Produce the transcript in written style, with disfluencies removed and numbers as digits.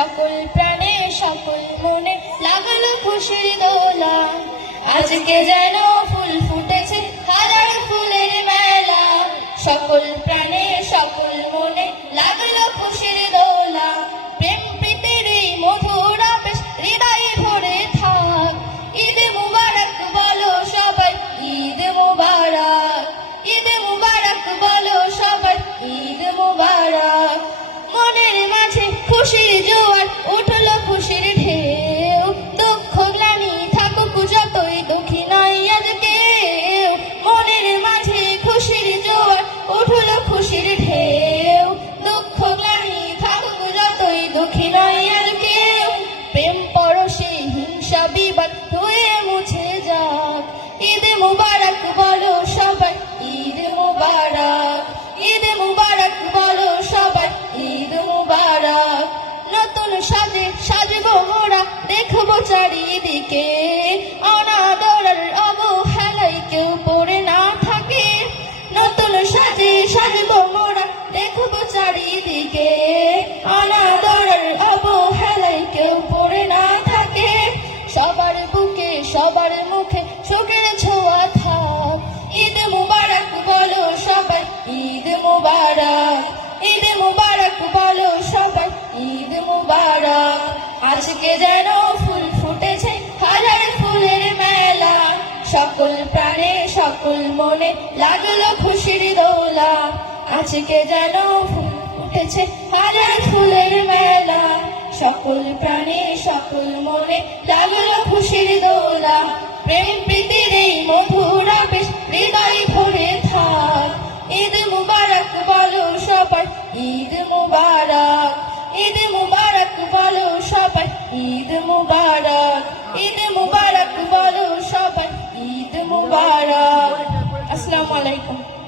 সকল প্রাণে সকল মনে লাগলো খুশির দোলা। আজকে যেন ফুল ফুটেছে হাজার ফুলের মেলা, সকল প্রাণে সকল মনে লাগলো খুশির দোলা। প্রেম প্রীতির এই মধুর আবেশ হৃদয়ে ভরে থাক, ঈদ মুবারক বলো সবাই, ঈদ মুবারক, ঈদ মুবারক বলো সবাই, ঈদ মুবারক। মনের মাঝে খুশির জোয়ার উঠলো খুশির ঢেউ, দুঃখ গ্লানি থাকুক যতই দুঃখী নাই আজ কেউ। মনের মাঝে খুশির জোয়ার উঠলো খুশির ঢেউ, দুঃখ গ্লানি থাকুক যতই দুঃখী নাই আজ কেউ। প্রেম পরশে হিংসা বিবাদ ধুয়ে মুছে যাক, ঈদ মুবারক বলো সবাই, ঈদ মুবারক, ঈদ মুবারক বলো সবাই, ঈদ মুবারক। নতুন সাজে সাজবো মোরা দেখবো চারিদিকে, অনাদরের অবহেলায় কেউ পড়ে না থাকে। নতুন সাজে সাজবো মোরা দেখবো চারিদিকে, অনাদরের অবহেলায় কেউ পড়ে না থাকে। সবার বুকে সবার মুখে সুখের ছোঁয়া থাক, ঈদ মুবারক বলো সবাই, ঈদ মুবারক, ঈদ মুবারক বলো সবাই, ঈদ মুবারক। আজকে যেন ফুল ফুটেছে হাজার ফুলের মেলা, সকল প্রাণে সকল মনে লাগলো খুশির দোলা। আজকে যেন ফুল ফুটেছে হাজার ফুলের মেলা, সকল প্রাণে সকল মনে লাগলো খুশির দোলা। প্রেম প্রীতির এই মধুর আবেশ হৃদয়ে ভরে থাক, ঈদ মুবারক বলো সবাই, ঈদ মুবারক, ঈদ মুবারক বলো সবাই, ঈদ মুবারক, ঈদ মুবারক বলো সবাই, ঈদ মুবারক। আসসালামু আলাইকুম।